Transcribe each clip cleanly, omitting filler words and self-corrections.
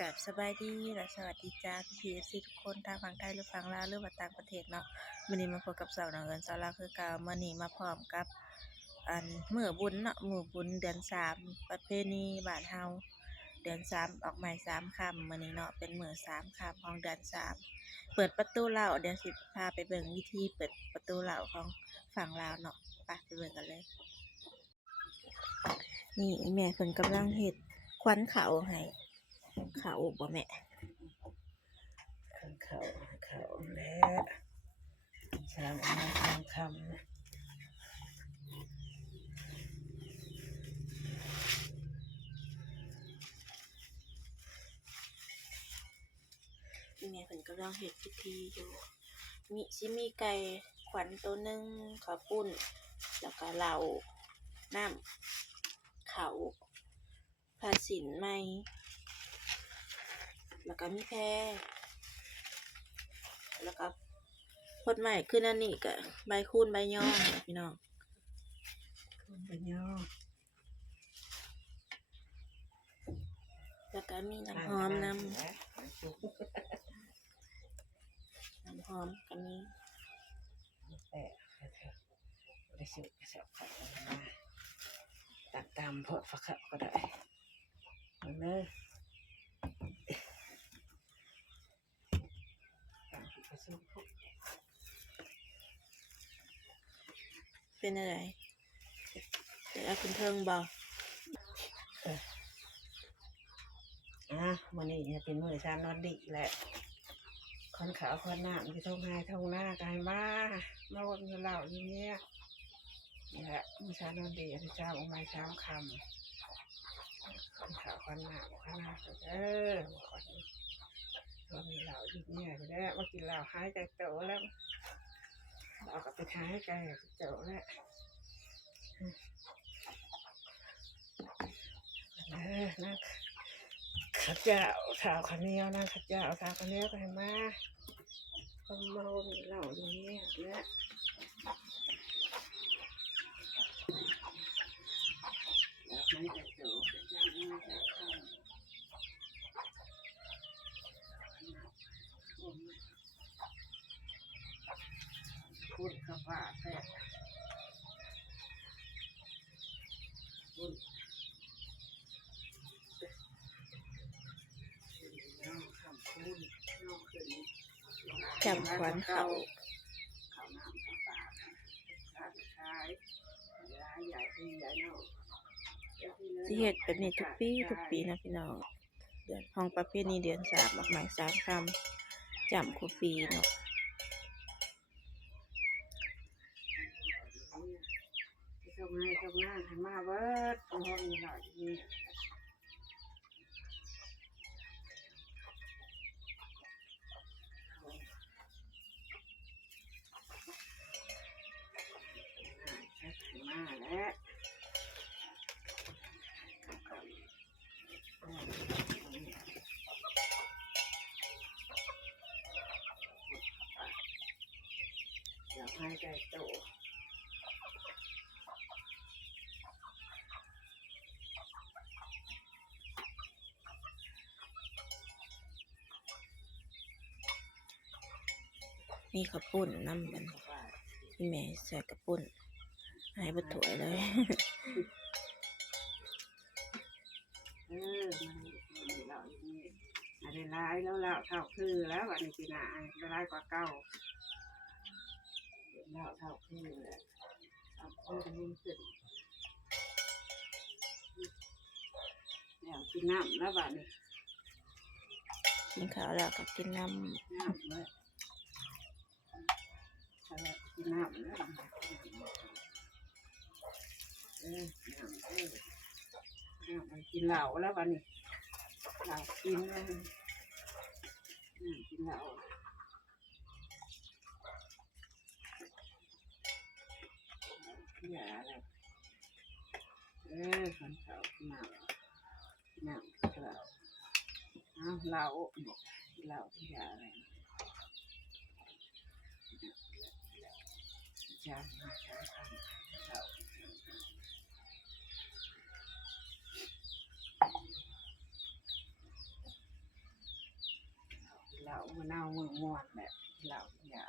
กับสบายดีและสวัสดีจ้าพี่เอฟซีทุกคนทางฝั่งไทยหรือฝั่งลาวหรือว่าต่างประเทศเนาะมื้อนี้มาพบกับสาวน้องเอิญสาวลาวคือเก่ามื้อนี้มาพร้อมกับมื้อบุญเนาะมื้อบุญเดือน3ประเพณีบ้านเฮาเดือน3ออกใหม่3ค่ำมื้อนี้เนาะเป็นมื้อ3ค่ำของเดือน3เปิดประตูเหล้าเดี๋ยวสิพาไปเบิ่งวิธีเปิดประตูเหล้าของฝั่งลาวเนาะไปเบิ่งกันเลยนี่แม่เพิ่นกำลังเฮ็ดควันข้าวให้ข้าวบ่แม่เขาและสามมาทองคำแม่เพิ่นกำลังเฮ็ดพิธีอยู่มีไก่ขวัญตัวหนึ่งข้าวปุ้นแล้วก็เหล้าน้ำข้าวผ้าสิญจน์ใหม่แล้วก็มีแพรแล้วก็พดใหม่ขึ้นอันนี้ก็ใบคูนใบย่อพี่น้องคุณปัญญาแล้วก็มีน้ำหอมน้ำหอมก็มีแต่ได้สุกเสาเขาตัดตามพอฝักเขาก็ได้เอาเลยตามที่กระสุนเป็นอะไรเดี๋ยวเอาคุณเทิงบอกวันนี้จะเป็นมื้อชานอนดิแหละคนขาวคนหน้ามันจะท่องไห้ท่องหน้ากันมาวนเหล่าอย่างเงี้ยนี่แหละมื้อชานอนดิพระเจ้าองค์มาเช้าคำคนขาวคนหน้าคนหน้าคนมีเหล่าอยู่เนี่ยแล้วมากินเหล่าหายใจโตแล้วเราก็ไปท้ายใจโตแล้วนั่งข้าเจ้าสาวคนนี้นั่งข้าเจ้าสาวคนนี้ไปมาคนเมาเหล่าอยู่เนี่ยแล้วไม่ใจโตจะไม่ใจเข้าพูดข้าว่าแท้พูดน้องคำพูดน้องขึ้นจำขวัญเขาเขาน้ำข้าวปลาข้าวขายยายใหญ่พี่ใหญ่เนาะสิเฮ็ดแบบนี้ทุกปีนะพี่น้องเดือนของประเพณีเดือน3ออกใหม่3ค่ำจำคู่ปีเนาะทำงานทำมาเบิดห้องนี้หน่อยนี่มาแล้วอยากให้ใจโตมีข้าวปุ้นน้ำมันพี่แม่ใส่ข้าวปุ้นให้บดถวยเลยมันเราอย่างนี้อะไรร้ายแล้วเราเท่าคือแล้ววันนี้ปีหน้าร้ายกว่าเก่าเราเท่าคือแหละเอาคือมันขึ้นแล้วกินน้ำแล้วบ้านี้กินข้าวแล้วก็กินน้ำเลยกินน้ำแล้วกินเหล้าแล้วบ้านี้เหล้ากินแล้วกินเหล้าอย่าอะไรคนเขาน้ำเหล้าเหล้าที่อย่าอะไรจะเหล้า เหล้ามือเน่ามือม่วนแหละเหล้าอย่า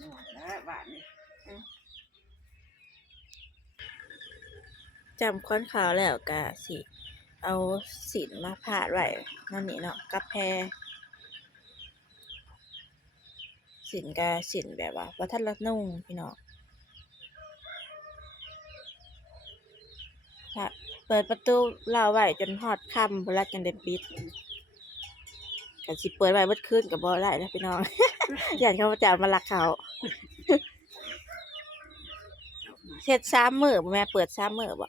ม่วนแล้วบ้านนี้ จำค้อนขาวแล้วก็สิเอาสินมาพาดไว้นั่นนี่เนาะกับแพรสินก็สินแบบว่าบ่ทันละนุ่งพี่น้องถ้าเปิดประตูราวไว้จนฮอดค่ำพุ่นละจังได้ปิดก็สิเปิดไว้เบิดคืนก็บ่ได้นะพี่น้อง ย้านเขาจะมาลักเขาเฮ็ด3มื้อบ่แม่เปิด3มื้อบ่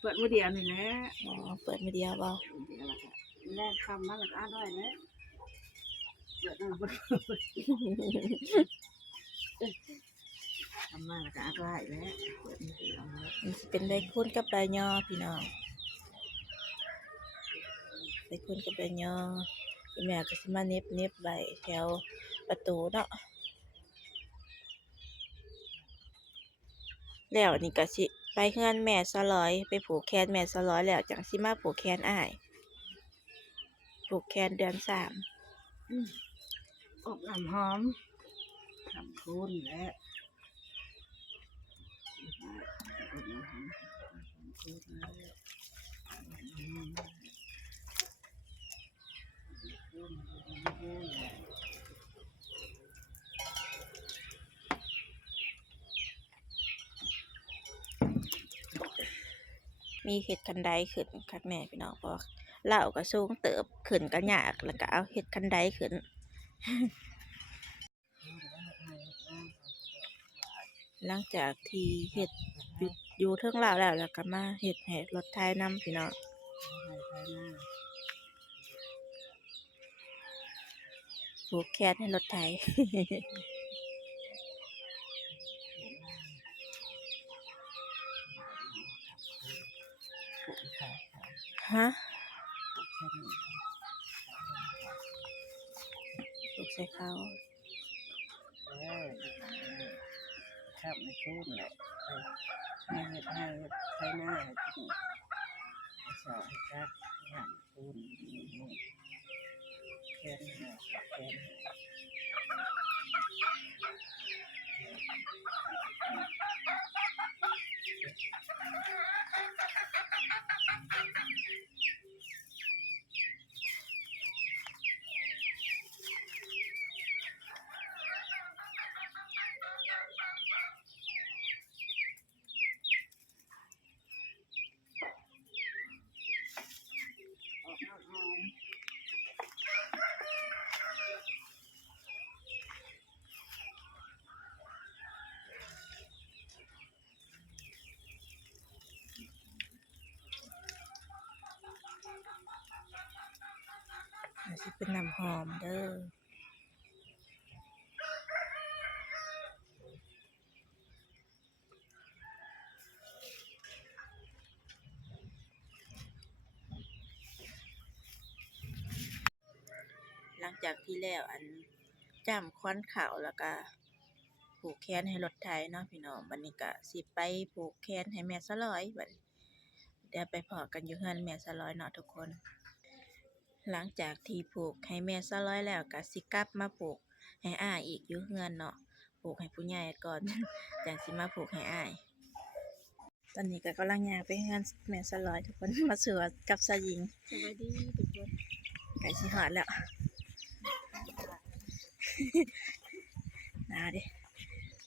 เปิดมือเดียวนี่แหละ อ๋อเปิดมื้อเดียวบ่ เดียวละค่ะแรกคำมาแล้วก็อ่านด้วยแล้วเปิดนั่นบ่ทำมาแล้วก็อ่านด้วยแล้วเปิดมือเดียวแล้ว มันสิเป็นใบคูนกับใบยอพี่น้องใบคูนกับใบยอแม่ก็สิมาเน็บใบแถวประตูเนาะแล้วนี่ก็สิไปเฮือนแม่ซะร้อยไปผูกแขนแม่ซะร้อยแล้วจังสิมาผูกแขนอ้ายผูกแขนเดือน3อบน้ำหอมทำคูนและอบน้ำหอมคูนแล้ว มีเฮ็ดคันไดขึ้นคักแน่พี่น้องเพราะเหล้าก็สูงเติบขึ้นก็ยากแล้วก็เอาเฮ็ดคันไดขึ้น หลังจากที่เฮ็ดอยู่เทิงลาวแล้วก็มาเฮ็ดให้รถไถนำพี่น้องผูกแขนให้รถไถ ฮะผูกใส่เขา ครับในคูนแหละให้เห็ดให้ใช้หน้าให้กินสอให้จักอย่างคูนแค่นี้แค่นี้อันสิเป็นน้ำหอมเด้อหลังจากที่แล้วอันจ้ำค้อนขาวแล้วก็ผูกแขนให้รถไถเนาะพี่น้องบัดนี้ก็สิไปผูกแขนให้แม่ซะร้อยบัดเดี๋ยวไปพ้อกันอยู่เฮือนแม่ซะร้อยเนาะทุกคนหลังจากที่ผูกให้แม่ซะร้อยแล้วก็สิกลับมาผูกให้อ้ายอีกอยู่เฮือนเนาะผูกให้ผู้ใหญ่ก่อน จังสิมาผูกให้อ้ายตอนนี้ก็กำลังย่างไปเฮือนแม่ซะร้อยทุกคน มาสวดกับสาวหญิง สวัสดีทุกคน ใกล้สิฮอดแล้ว หนาวดิ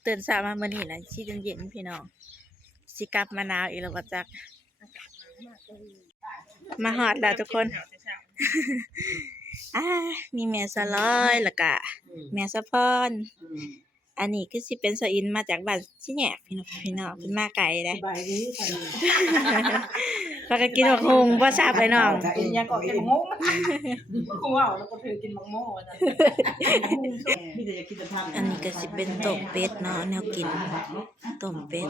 ตื่นสายมามื้อนี้นะสิเย็นๆพี่น้องสิกลับมาหนาวอีกแล้วบ่จักมาฮอดแล้วทุกคน มีแม่สะร้อยแล้วก็แม่สะพรอันนี้คือสิเป็นสะอินมาจากบ้านสิแหนบพี่น้องเพิ่นมาไกลเด้ สบายดีค่ะ พากันกินบักฮุงบ่ทราบเลยน้อง กินยาเกาะกินมะม่วงกูว่าแล้วก็ถือกินมะม่วงว่าซั่น อันนี้ก็สิเป็นต้มเป็ดเนาะแนวกินต้มเป็ด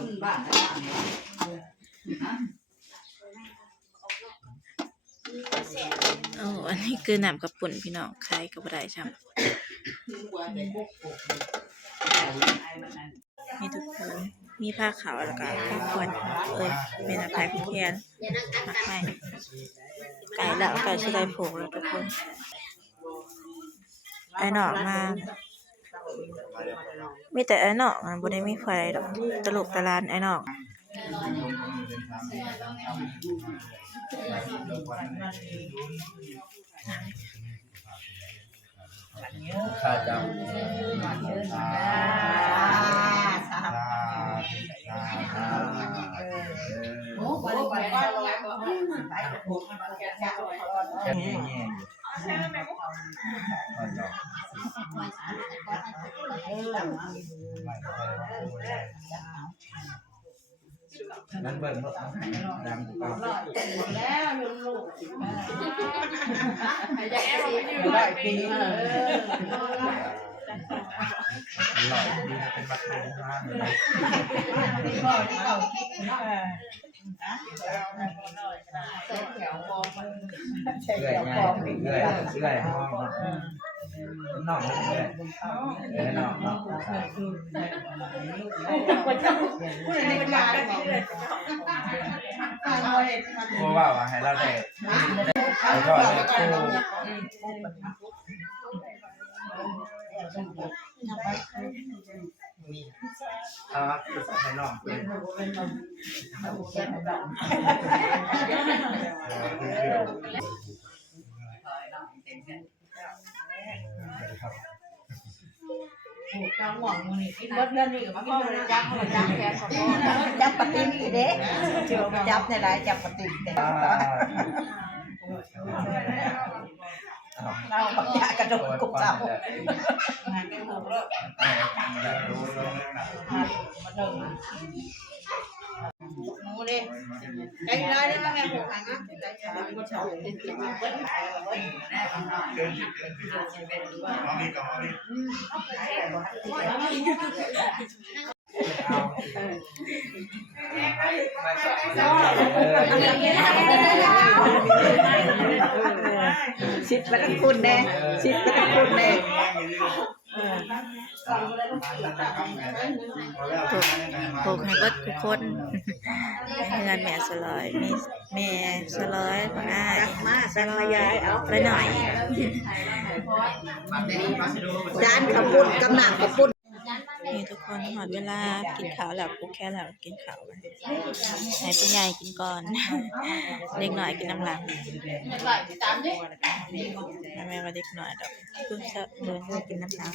อันนี้คือน้ำกระปุ่นพี่น้องขายก็บ่ได้ช่ำนี่ทุกคน มีผ้าขาวแล้วก็ผ้าขวัญเป็นผ้าผูกแขนมักใหม่ไก่แล้วไก่สิได้ผูกแล้วทุกคนไอ้นอกมามีแต่ไอ้นอกบ่ได้มีไฟดอกตลกตะลานไอ้นอกข้าจังโอ้โหไปบ้านแล้วไปผูกมันแค่นี้นั่นเบิ่งรถดำเปล่าแล้วลูกจะแอบไปอยู่ได้ปีหล่อดีนะเป็นบัตรเป็นห้างเลยที่พ่อที่เขาคิดเรื่อยง่ายเรื่อยห้องนอกเลยนอกเพราะว่าให้เราได้แล้วก็คือใส่นอกเลยจังหวะมึงนี่กินเบิดเดือนนี่กับพ่อเลยจับแขนของพ่อจับปฏิทินเด้เชื่อจับในไรจับปฏิทินเด้เราปักยากระโดดกุบเสางานไม่ถูกแล้วหมูดิได้เลยได้ไหมผูกหางนะชิดไปทั้งคุณแน่ชิดไปทั้งคุณแน่ผูกให้เบิดทุกคนให้งานแม่สลอยมีแม่สลอยของอ้ายสลอยไปหน่อยจานขับปุ่นกำหนักขับปุ่นนี่ทุกคนหอดเวลากินข้าวแล้วปุ๊กแค่แล้วกินข้าวให้ผู้ใหญ่กินก่อนเด็กหน่อยกินน้ำหลังแม่ว่าเด็กหน่อยดอกเพิ่งจะเดินกินน้ำหลัง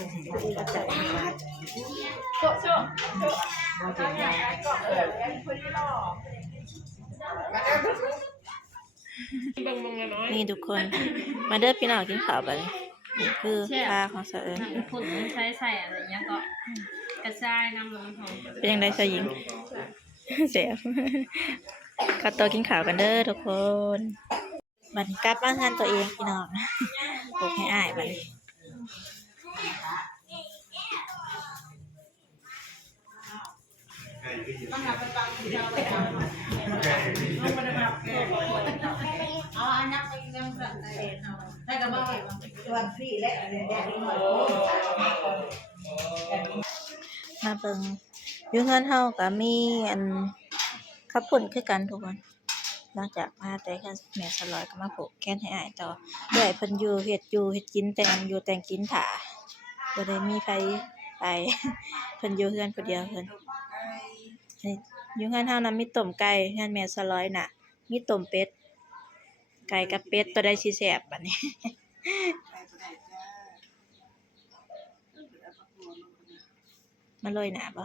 ก็ใจนี่ทุกคนมาเด้อพี่น้องกินข้าวไปคือปลาของเสอิญผลใส่อะไรเงี้ยก็กระชายน้ำมันหอมเป็นยังไงชายหญิงเสียก็ตัวกินข้าวกันเด้อทุกคนบัดนี้กลับบ้านงานตัวเองพี่น้องปลุกให้อ้ายบัดนี้เอาอันนั้นไปยังสั่นได้ก็มาวันฟรีและแดดหน่อยมาเบิ่งอยู่เฮือนเฮาก็มีอันขับปุ่นคือกันทุกคนหลังจากมาแต่แค่แม่สลอยก็มาผูกแขนให้อ้ายต่อด้วยเพิ่นอยู่เฮ็ดกินแต่งอยู่แต่งกินท่าบ่ได้มีไผไปเพิ่นอยู่เฮือนผู้เดียวเพิ่นอยู่เฮือนเฮานำมีต้มไก่เฮือนแม่สลอยน่ะมีต้มเป็ดไก่กับเป็ดตัวใดสิแซ่บบัดนี้มาโรยหน้าบ่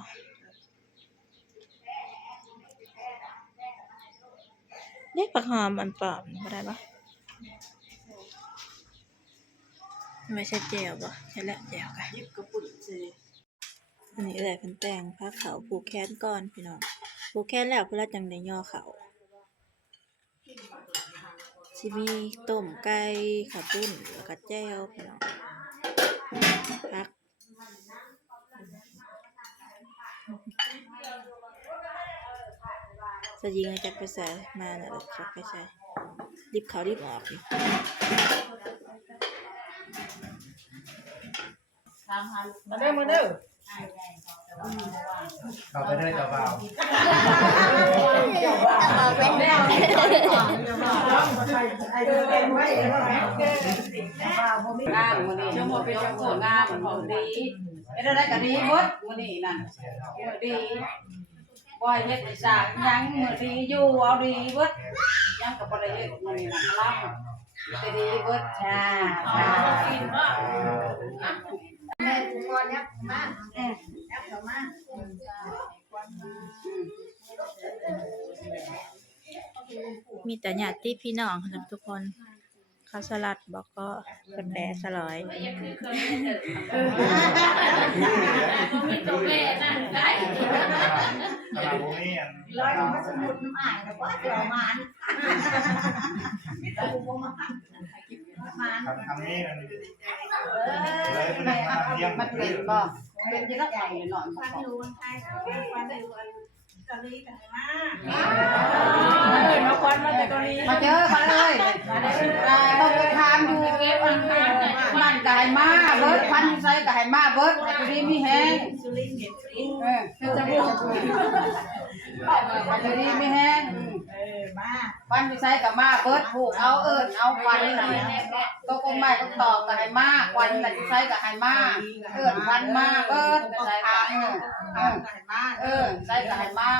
เด็กผักหอมอันปลอมบ่ได้บ่ไม่ใช่แจ่วบ่ใช่แล้วแจ่วกันอันนี้เลยเพิ่นแต่งผ้าขาวผูกแขนก่อนพี่น้องผูกแขนแล้วเพิ่นละจังได้ย่อเขาสิมีต้มไก่ข้าวปุ้นแล้วก็แจ่วพี่น้องผักสยิงจักไปใส่มาน่ะจักไปใส่รีบเขารีบออกนี่มาเด้อ เข้าไปเด้อเจ้าบ่าว งามมื้อนี้ชั่วโมงเป็นชั่วโมงงามมันบ่ดีเป็นอะไรก็ดีเบิดมื้อนี้นั่นดีบ่ให้เฮ็ดให้สร้างยังมื้อดีอยู่เอาดีเบิดยังก็บ่ได้เฮ็ดมื้อนี้น่ะลำแต่ดีเบิดจ้ากินบ่ แม่ทุกคนยับมายับเข้ามา มีแต่ญาติพี่น้องครับทุกคนข้าวสลัดบอกก็กาแฟสลอย ยังคือเคยมีตัวแม่นั่นได้ ตลาดบ่มีอัน ร้อยมาสมุดน้ำอ่างแล้วว่าเดี๋ยวมานแล้วบ่มาทำนี้มัน มันเป็นบ่เป็นจะรับใหญ่หน่อยฟันอยู่มาควันมาแต่เกาหลีมาเจอมาเลยต้องไปทานอยู่มันกายมาเบิร์ดพันใส่กายมาเบิร์ดแต่ดีมีแห้งจะพูดจะดีมีแห้งพันใส่กับมาเบิร์ดผูกเอาเอาควันไหนก็คงไม่ก็ตอกกายมาควันไหนใส่กับกายมาพันมาเบิร์ดใส่ทางใส่กับกายมา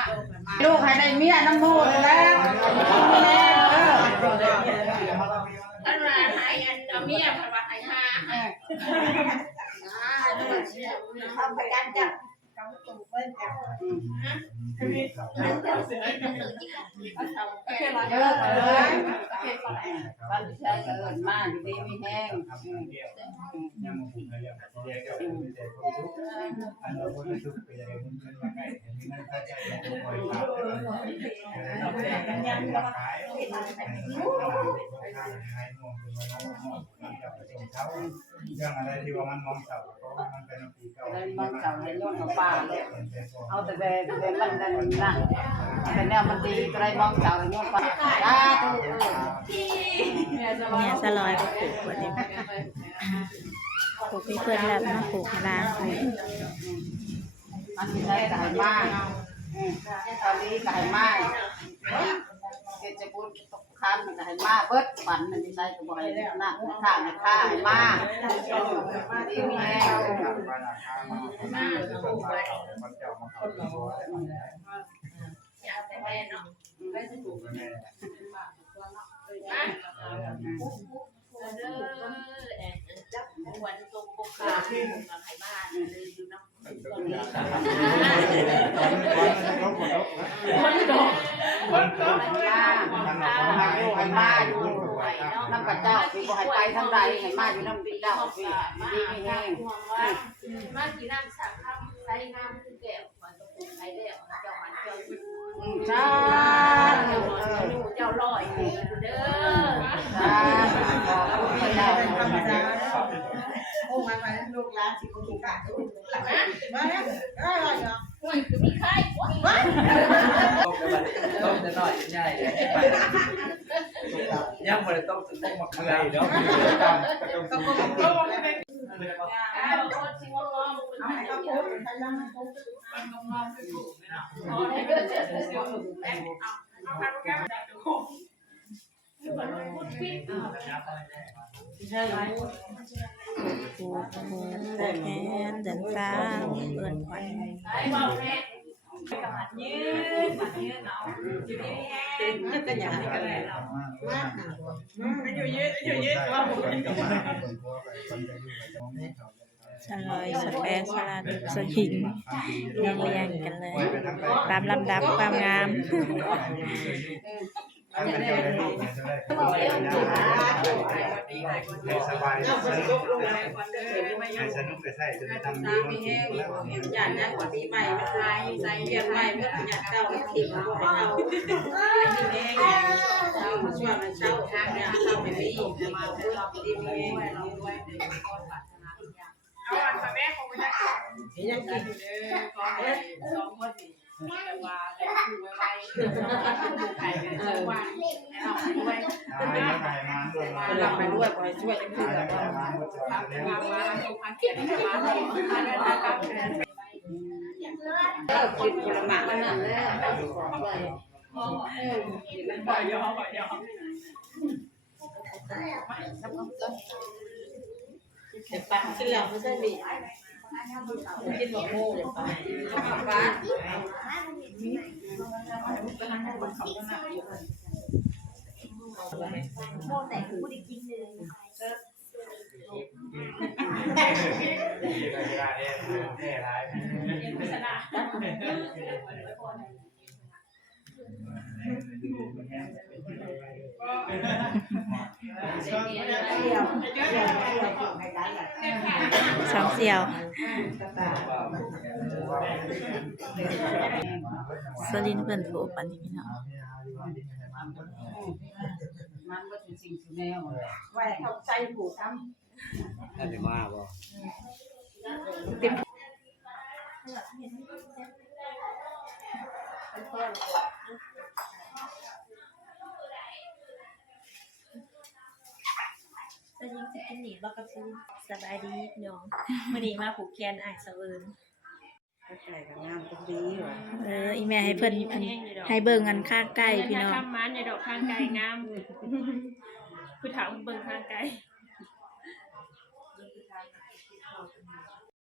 ลูกให้ได้เมียน้ำมูกแล้วอันว่าให้อันเอาเมียมันว่าให้มาทำไปกันจับเยอะเลยบ้านใช้เกินมากดีไม่แห้งยังบ่ถึงแล้วเดี๋ยวก็เป็นใจความสุขอันเราบ่ได้สุขไปได้มันเงินมาใกล้เห็นเงินค่าใช้จ่ายบ่ค่อยขาดมันยังบ่ขายเรื่องอะไรที่ว่ามันมองเสาเพราะว่ามันเป็นปีเก่ามันเก่าในย้อนกับป้าเลยเอาแต่แบบมันนั่นแต่แนวมันดีอะไรมองเก่าในย้อนป้าจ้าเนี่ยสลอยก็ปลูกไว้นี่ปลูกพี่เพื่อนแล้วมาปลูกล้างไว้ มันใช้ไก่มากตอนนี้ไก่มากเกิดจะพูดตกค้างไก่มากเบิดฝันมันใช้กระบอกหน้าข้างข้าไก่มากดีมีแรงอยากแต่แม่เนาะไม่สนุกมาเด้อจับวันตรงปกขามาให้บ้านเลยอยู่น้ำคนโตให้มาอยู่น้ำปัจเจ้าที่บ่ให้ไปทางใดให้มาอยู่น้ำปัจเจ้าดีมีแห้งมากินน้ำสังข้ามใส่น้ำคือแก้วมันตะปูใส่แล้วเจ้ามันเจ้าจ้าเจ้าลอยเด้อจ้าขอบคุณเจ้าโอ้มาลูกหลานสิบ่ถูกกันมาแล้วห่วยคือมีไข้ต้มจะน้อยใหญ่ยังบ่ได้ต้มถึงต้มมะเขือเนาะคนสิว่าร้องเป็นไงก็พูดไปแล้วมันพูดมันงอมไปถูกเนาะอ๋อได้เด้อเจ้าเสียวเอาไปแก้มาได้ทุกพูดผิดใช่ไหม ปลูกแคนเดินตามเอื่นขวัญ ไอ้บอกแม่กับหัดยืดเนาะอยู่ดีแห้งแต่อย่างนี้ก็ได้เราอยู่ยืดว่าสลอยสแปซสลัดสหิงเรียงกันเลยตามลำดับความงามสบายสนุกไปใส่จนทำดีมันกินแล้วอยากนั่งกว่าปีใหม่ไม่ใช่ใส่เปลี่ยนใหม่เมื่ออยากเจ้าไม่ติดมาบอกให้เอาเราช่วยมันเจ้าทางเนี่ยเข้าไปนี่มาเพื่อดีมีเองเอาอันแม่คงไม่ได้ยังกินอยู่เลยก่อนสองคนแต่ว่าได้คู่ไว้ไว้ไข่กันสักวันเราด้วยเราไปด้วยไปช่วยกันคือแบบว่ามาทุกพันเกียรติมาเลยมาเลยนะครับ คิดผลไม้นั่นแหละ ปล่อยยอปล่อยยอ เดี๋ยวปังกินแล้วไม่ใช่ดิกินหมกโม่เดี๋ยวปัง โมแต่กูได้กินเลย ยังไม่ชนะ สองเสี่ยวสลินเพิ่นโผล่ปันนี้พี่น้อง มันก็ถึงสิ่งที่แนวไว้เข้าใจผูกทำ น่าจะมาบ่ จะยิงสิกินหนีบ่กับซิสบายดีพี่น้องมื้อนี้มาผูกแขนอ้ายเสะเอิญ ใส่กับงามตรงนี้ว่ะ อีแม่ให้เพิ่นให้เบิ่งอันข้างใกล้พี่น้อง ข้ามมันในดอกข้างไก่งามคือถามเบิ่งข้างไก่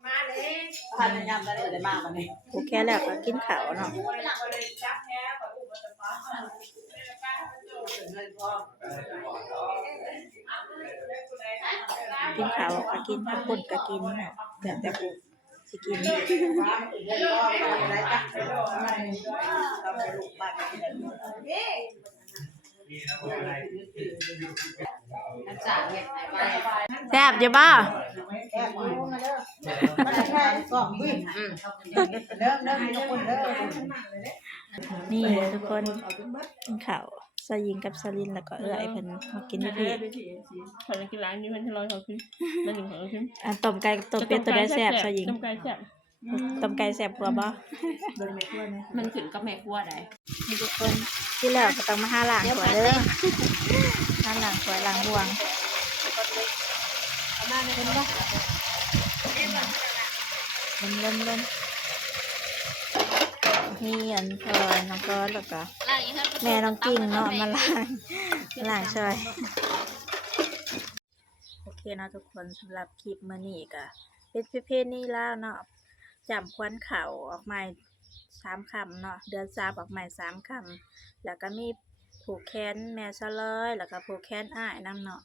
มาเลย ท่านยำได้มากกว่านี้ ผูกแขนแล้วก็กินข้าวเนาะกินข้าวก็กินข้าวปุ้นก็กินเนาะแบบแต่ผูกสิกิน แซ่บอยู่บ่ แอบดูมาเด้อมาแค่กล่องวิ่งเริ่มทุกคนเริ่ม นี่ทุกคนกินข้าวสยิงกับสลินแล้วก็เอื้อยเพิ่นมากินอยู่พี่ คนกินร้านนี้มันจะร้อยเขาขึ้นมันหนึ่งของเขาขึ้น อันต้มไก่ต้มเป็ดตัวได้แซ่บสยิง ต้มไก่แซ่บ ต้มไก่แซ่บกว่าบ่ มันขึ้นกับแม่ครัวได้ นี่ทุกคนที่แล้วก็ต้องมาหาล้างถ้วยเด้อหาล้างถ้วยล้างบ่วงเห็นบ่เล่นนี่อันพอน้องก็แล้วก็แม่น้องกิ่งเนาะมาล้างช่วยโอเคเนาะทุกคนสำหรับคลิปมื้อนี้ก็เป็นประเพณีลาวเนาะจำควันข้าวออกใหม่3คำเนาะเดือน3ออกใหม่3คำแล้วก็มีผูกแขนแม่ซะเลยแล้วก็ผูกแขนอ้ายนำเนาะ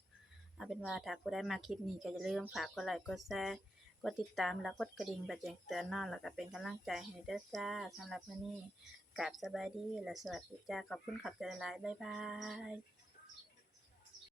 เอาเป็นว่าถ้าผู้ใดมาคลิปนี้ก็อย่าลืมฝากกดไลค์กดแชร์กดติดตามแล้วกดกระดิ่งแจ้งเตือนเนาะแล้วก็เป็นกำลังใจให้เด้อจ้าสำหรับมื้อนี้กราบสบายดีและสวัสดีจ้าขอบคุณขอบใจหลายบ๊ายบาย